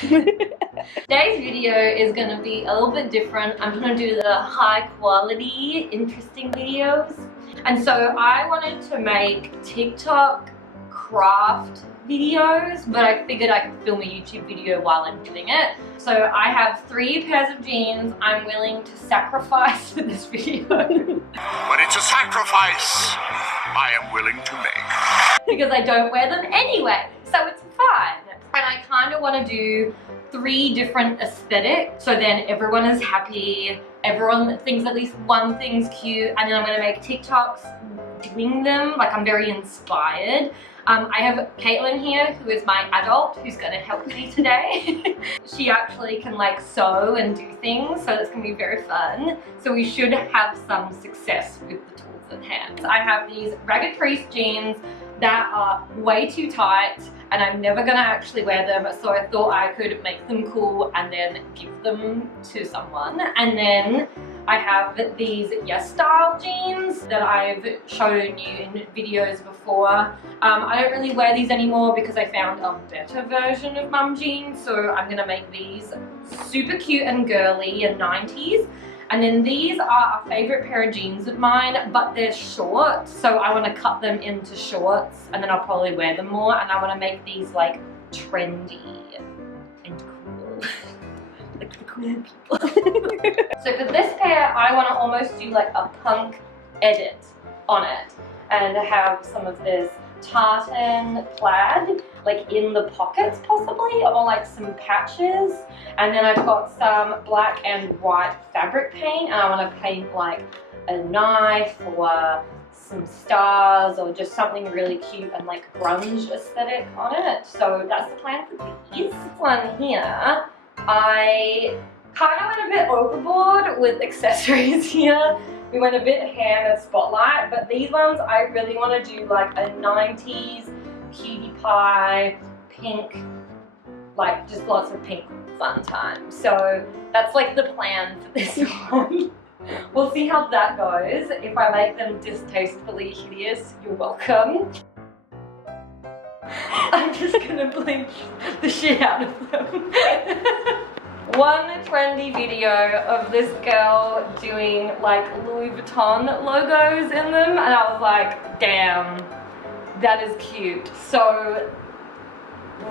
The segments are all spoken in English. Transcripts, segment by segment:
Today's video is going to be a little bit different. I'm going to do the high quality, interesting videos. And so I wanted to make TikTok craft videos, but I figured I could film a YouTube video while I'm doing it. So I have 3 pairs of jeans I'm willing to sacrifice for this video. But it's a sacrifice I am willing to make. Because I don't wear them anyway, so it's fine. And I kind of want to do 3 different aesthetics, so then everyone is happy, everyone thinks at least one thing's cute, and then I'm going to make TikToks doing them, like I'm very inspired. I have Caitlin here, who is my adult, who's going to help me today. She actually can like sew and do things, so that's going to be very fun. So we should have some success with the tools at hand. I have these Ragged Priest jeans that are way too tight, and I'm never gonna actually wear them, so I thought I could make them cool and then give them to someone. And then I have these Yes Style jeans that I've shown you in videos before. I don't really wear these anymore because I found a better version of mum jeans, so I'm gonna make these super cute and girly and 90s. And then these are a favorite pair of jeans of mine, but they're short, so I want to cut them into shorts, and then I'll probably wear them more, and I want to make these like trendy and cool. Like the cool people. So for this pair, I want to almost do like a punk edit on it, and have some of this tartan plaid like in the pockets possibly, or like some patches. And then I've got some black and white fabric paint, and I want to paint like a knife or some stars or just something really cute and like grunge aesthetic on it. So that's the plan for these. This one here, I kind of went a bit overboard with accessories here. We went a bit ham and spotlight, but these ones I really want to do like a 90s cutie pie, pink, like just lots of pink fun time. So that's like the plan for this one. We'll see how that goes. If I make them distastefully hideous, you're welcome. I'm just gonna bleach the shit out of them. One trendy video of this girl doing like Louis Vuitton logos in them, and I was like, damn, that is cute. So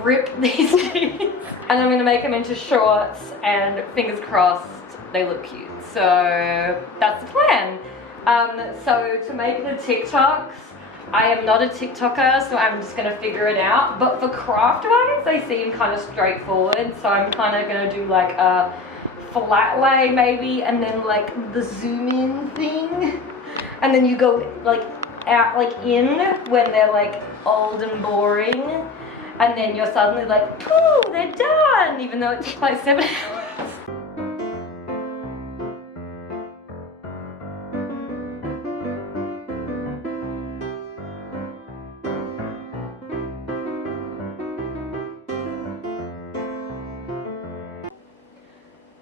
rip these jeans. And I'm gonna make them into shorts, and fingers crossed they look cute. So that's the plan. So to make the TikToks, I am not a TikToker, so I'm just gonna figure it out. But for craft ones, they seem kind of straightforward. So I'm kind of gonna do like a flat lay maybe, and then like the zoom in thing. And then you go like out, like in when they're like old and boring. And then you're suddenly like, pooh, they're done, even though it took like 7 hours.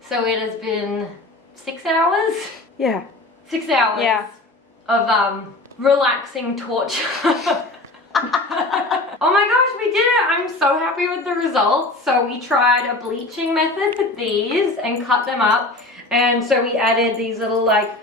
So it has been 6 hours? Yeah. 6 hours Yeah. of relaxing torture. Oh my gosh, we did it! I'm so happy with the results. So we tried a bleaching method with these and cut them up. And so we added these little like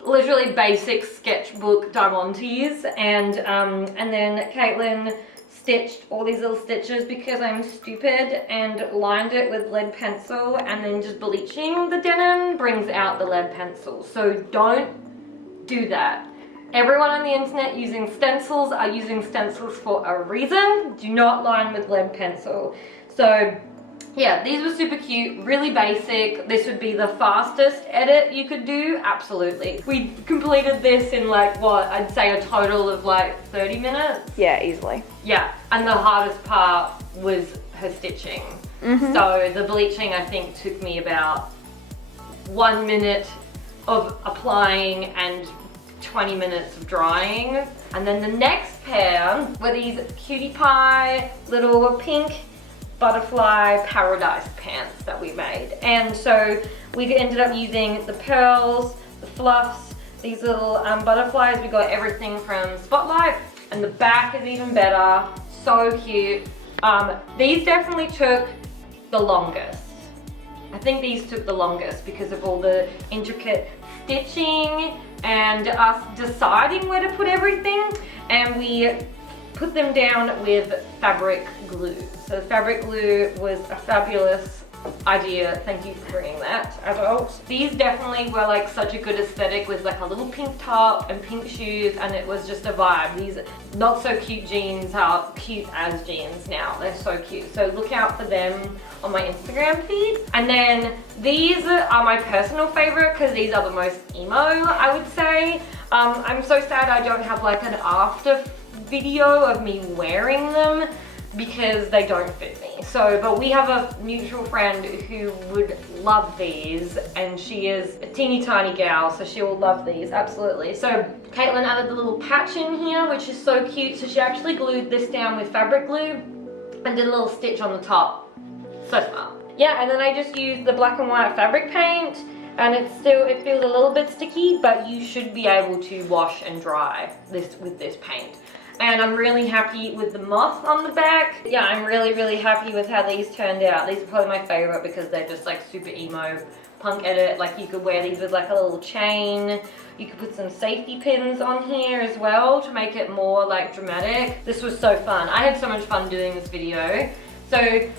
literally basic sketchbook diamantes, and then Caitlin stitched all these little stitches because I'm stupid, and lined it with lead pencil, and then just bleaching the denim brings out the lead pencil. So don't do that. Everyone on the internet using stencils are using stencils for a reason. Do not line with lead pencil. So yeah, these were super cute, really basic. This would be the fastest edit you could do, absolutely. We completed this in like, what, I'd say a total of like 30 minutes? Yeah, easily. Yeah, and the hardest part was her stitching. So the bleaching I think took me about 1 minute of applying and 20 minutes of drying. And then the next pair were these cutie pie little pink butterfly paradise pants that we made. And so we ended up using the pearls, the fluffs, these little butterflies. We got everything from Spotlight, and the back is even better. So cute. These definitely took the longest. I think these took the longest because of all the intricate stitching and us deciding where to put everything, and we put them down with fabric glue. So fabric glue was a fabulous idea. Thank you for bringing that about. These definitely were like such a good aesthetic with like a little pink top and pink shoes, and it was just a vibe. These not so cute jeans are cute as jeans now. They're so cute. So look out for them on my Instagram feed. And then these are my personal favorite because these are the most emo, I would say. I'm so sad I don't have like an after video of me wearing them because they don't fit me. So, but we have a mutual friend who would love these, and she is a teeny tiny gal, so she will love these, absolutely. So Caitlin added the little patch in here, which is so cute. So she actually glued this down with fabric glue and did a little stitch on the top. So smart. Yeah, and then I just used the black and white fabric paint, and it feels a little bit sticky, but you should be able to wash and dry this with this paint. And I'm really happy with the moth on the back. Yeah, I'm really happy with how these turned out. These are probably my favorite because they're just like super emo punk edit. Like you could wear these with like a little chain. You could put some safety pins on here as well to make it more like dramatic. This was so fun. I had so much fun doing this video. So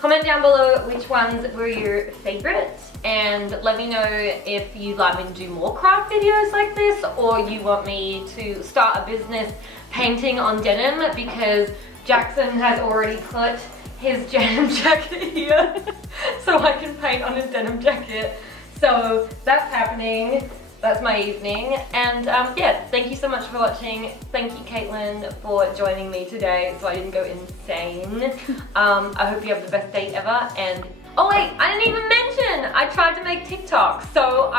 comment down below which ones were your favorites, and let me know if you'd like me to do more craft videos like this, or you want me to start a business painting on denim, because Jackson has already put his denim jacket here so I can paint on his denim jacket. So that's happening. That's my evening. And yeah, thank you so much for watching. Thank you, Caitlin, for joining me today so I didn't go insane. I hope you have the best day ever. And oh wait, I didn't even mention I tried to make TikToks. So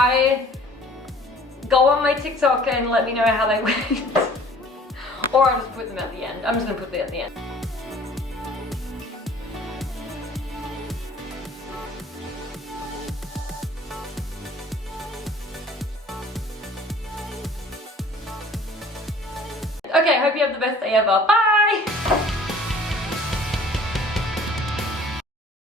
go on my TikTok and let me know how they went. Or I'll just put them at the end. I'm just gonna put them at the end. Okay, hope you have the best day ever. Bye!